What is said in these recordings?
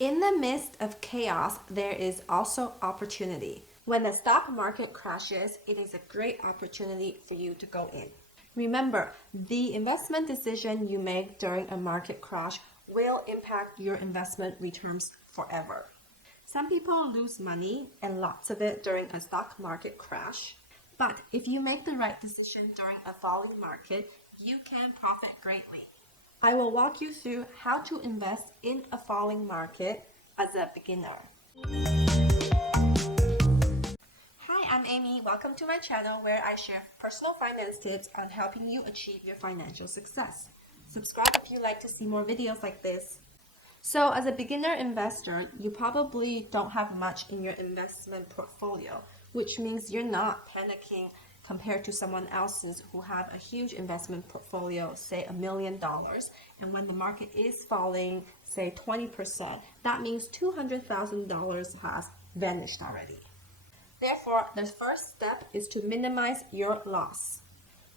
In the midst of chaos, there is also opportunity. When the stock market crashes, it is a great opportunity for you to go in. Remember, the investment decision you make during a market crash will impact your investment returns forever. Some people lose money and lots of it during a stock market crash. But if you make the right decision during a falling market, you can profit greatly. I will walk you through how to invest in a falling market as a beginner. Hi, I'm Amy. Welcome to my channel where I share personal finance tips on helping you achieve your financial success. Subscribe if you like to see more videos like this. So as a beginner investor, you probably don't have much in your investment portfolio, which means you're not panicking compared to someone else's who have a huge investment portfolio, say $1 million, and when the market is falling, say 20%, that means $200,000 has vanished already. Therefore, the first step is to minimize your loss.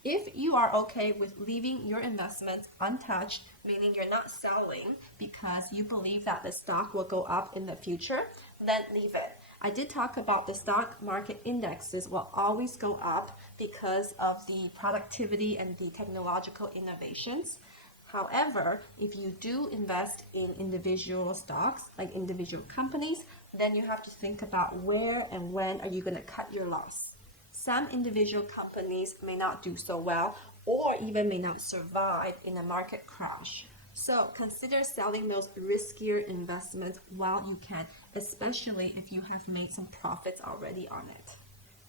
If you are okay with leaving your investments untouched, meaning you're not selling because you believe that the stock will go up in the future, then leave it. I did talk about the stock market indexes will always go up because of the productivity and the technological innovations. However, if you do invest in individual stocks, like individual companies, then you have to think about where and when are you going to cut your loss. Some individual companies may not do so well or even may not survive in a market crash. So consider selling those riskier investments while you can, especially if you have made some profits already on it.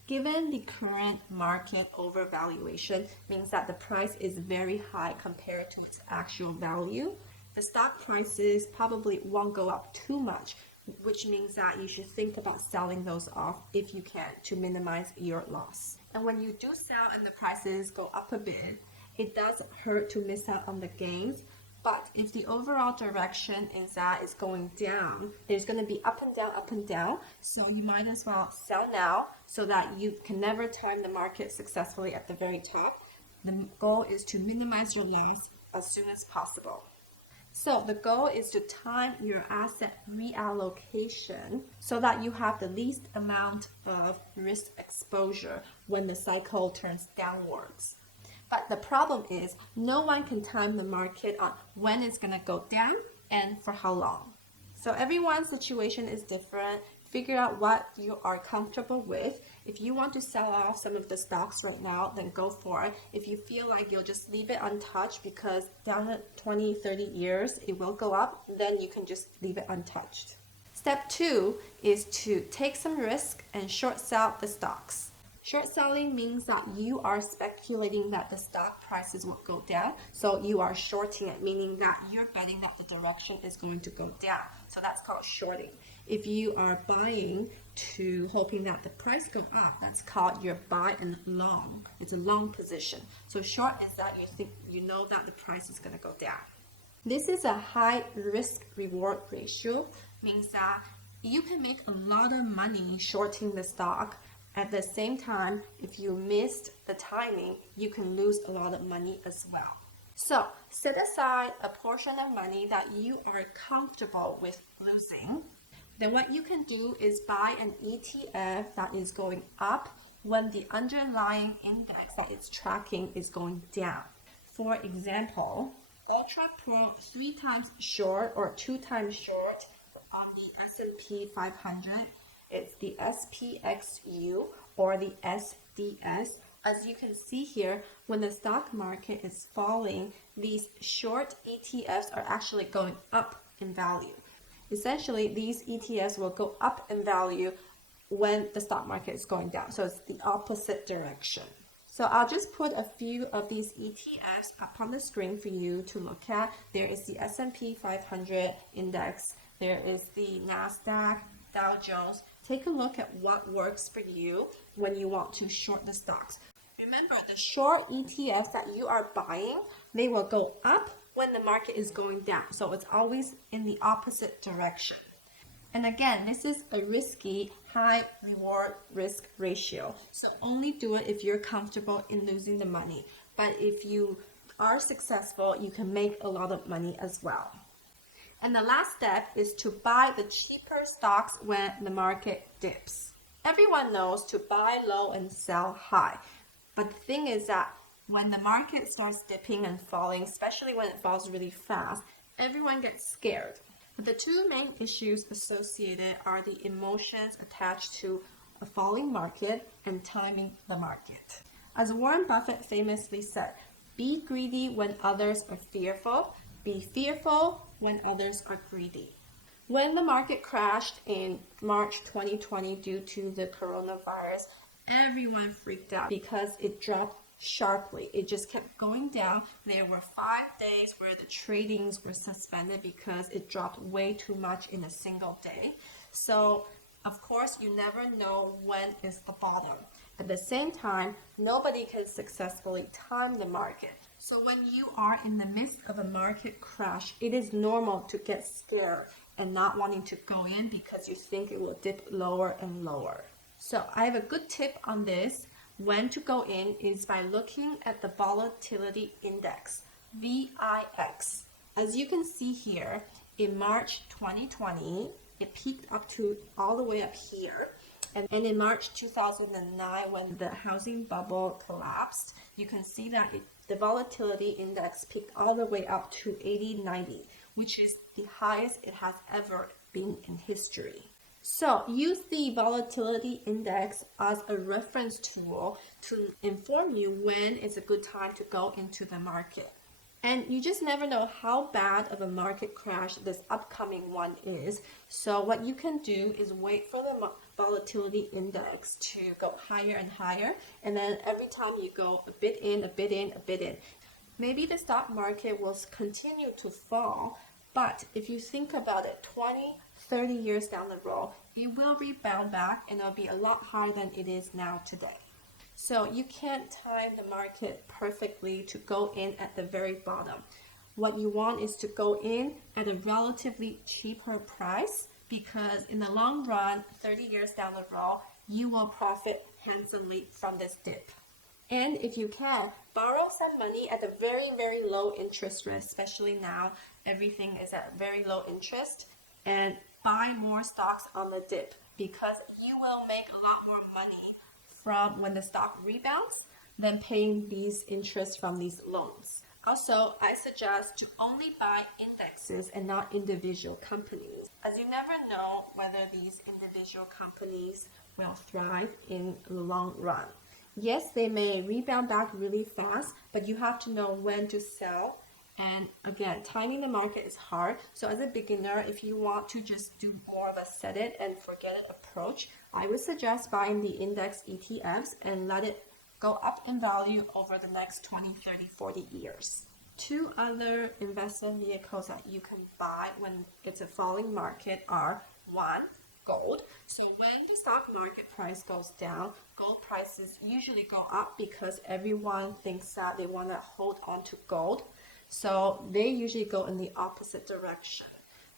Given the current market overvaluation means that the price is very high compared to its actual value, the stock prices probably won't go up too much, which means that you should think about selling those off if you can to minimize your loss. And when you do sell and the prices go up a bit, it does hurt to miss out on the gains. But if the overall direction is that it's going down, there's going to be up and down. So you might as well sell now so that you can never time the market successfully at the very top. The goal is to minimize your loss as soon as possible. So the goal is to time your asset reallocation so that you have the least amount of risk exposure when the cycle turns downwards. But the problem is no one can time the market on when it's going to go down and for how long. So everyone's situation is different. Figure out what you are comfortable with. If you want to sell off some of the stocks right now, then go for it. If you feel like you'll just leave it untouched because down at 20, 30 years, it will go up, then you can just leave it untouched. Step 2 is to take some risk and short sell the stocks. Short selling means that you are speculating that the stock prices will go down. So you are shorting it, meaning that you're betting that the direction is going to go down. So that's called shorting. If you are buying to hoping that the price go up, that's called your buy and long. It's a long position. So short is that you know that the price is going to go down. This is a high risk reward ratio, means that you can make a lot of money shorting the stock. At the same time, if you missed the timing, you can lose a lot of money as well. So set aside a portion of money that you are comfortable with losing. Then what you can do is buy an ETF that is going up when the underlying index that it's tracking is going down. For example, Ultra Pro 3 times short or 2 times short on the S&P 500. It's the SPXU or the SDS. As you can see here, when the stock market is falling, these short ETFs are actually going up in value. Essentially, these ETFs will go up in value when the stock market is going down. So it's the opposite direction. So I'll just put a few of these ETFs up on the screen for you to look at. There is the S&P 500 index. There is the NASDAQ, Dow Jones. Take a look at what works for you when you want to short the stocks. Remember, the short ETFs that you are buying, they will go up when the market is going down. So it's always in the opposite direction. And again, this is a risky, high reward risk ratio. So only do it if you're comfortable in losing the money. But if you are successful, you can make a lot of money as well. And the last step is to buy the cheaper stocks when the market dips. Everyone knows to buy low and sell high. But the thing is that when the market starts dipping and falling, especially when it falls really fast, everyone gets scared. But the two main issues associated are the emotions attached to a falling market and timing the market. As Warren Buffett famously said, be greedy when others are fearful, be fearful when others are greedy. When the market crashed in March 2020 due to the coronavirus, everyone freaked out because it dropped sharply. It just kept going down. There were 5 days where the tradings were suspended because it dropped way too much in a single day. So, of course, you never know when is the bottom. At the same time, nobody can successfully time the market. So when you are in the midst of a market crash, it is normal to get scared and not wanting to go in because you think it will dip lower and lower. So I have a good tip on this. When to go in is by looking at the volatility index, VIX. As you can see here, in March 2020, it peaked up to all the way up here. And in March 2009, when the housing bubble collapsed, you can see that the volatility index peaked all the way up to 80-90, which is the highest it has ever been in history. So use the volatility index as a reference tool to inform you when it's a good time to go into the market. And you just never know how bad of a market crash this upcoming one is. So what you can do is wait for the volatility index to go higher and higher. And then every time you go a bit in, a bit in, a bit in. Maybe the stock market will continue to fall. But if you think about it, 20, 30 years down the road, it will rebound back and it'll be a lot higher than it is now today. So you can't time the market perfectly to go in at the very bottom. What you want is to go in at a relatively cheaper price because in the long run, 30 years down the road, you will profit handsomely from this dip. And if you can, borrow some money at a very, very low interest rate, especially now everything is at very low interest, and buy more stocks on the dip because you will make a lot more money from when the stock rebounds than paying these interests from these loans. Also, I suggest to only buy indexes and not individual companies, as you never know whether these individual companies will thrive in the long run. Yes, they may rebound back really fast, but you have to know when to sell. And again, timing the market is hard. So as a beginner, if you want to just do more of a set it and forget it approach, I would suggest buying the index ETFs and let it go up in value over the next 20, 30, 40 years. 2 other investment vehicles that you can buy when it's a falling market are 1, gold. So when the stock market price goes down, gold prices usually go up because everyone thinks that they want to hold on to gold. So they usually go in the opposite direction.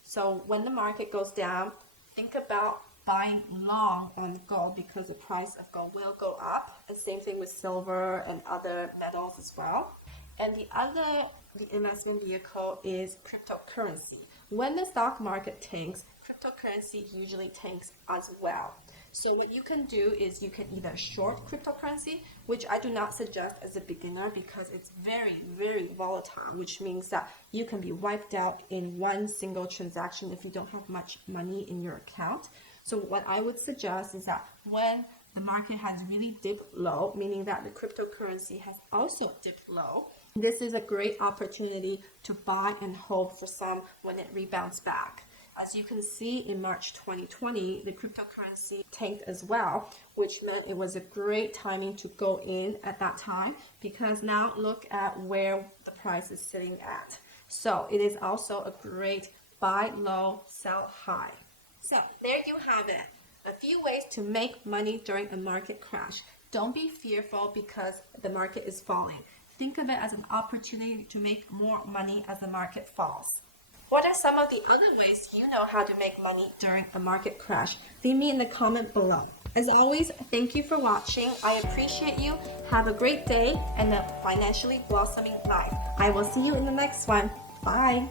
So when the market goes down, think about buying long on gold because the price of gold will go up. And same thing with silver and other metals as well. And the investment vehicle is cryptocurrency. When the stock market tanks, cryptocurrency usually tanks as well. So what you can do is you can either short cryptocurrency, which I do not suggest as a beginner because it's very, very volatile, which means that you can be wiped out in one single transaction if you don't have much money in your account. So what I would suggest is that when the market has really dipped low, meaning that the cryptocurrency has also dipped low, this is a great opportunity to buy and hold for some when it rebounds back. As you can see in March 2020, the cryptocurrency tanked as well, which meant it was a great timing to go in at that time because now look at where the price is sitting at. So it is also a great buy low, sell high. So there you have it. A few ways to make money during a market crash. Don't be fearful because the market is falling. Think of it as an opportunity to make more money as the market falls. What are some of the other ways you know how to make money during a market crash? Leave me in the comment below. As always, thank you for watching. I appreciate you. Have a great day and a financially blossoming life. I will see you in the next one. Bye.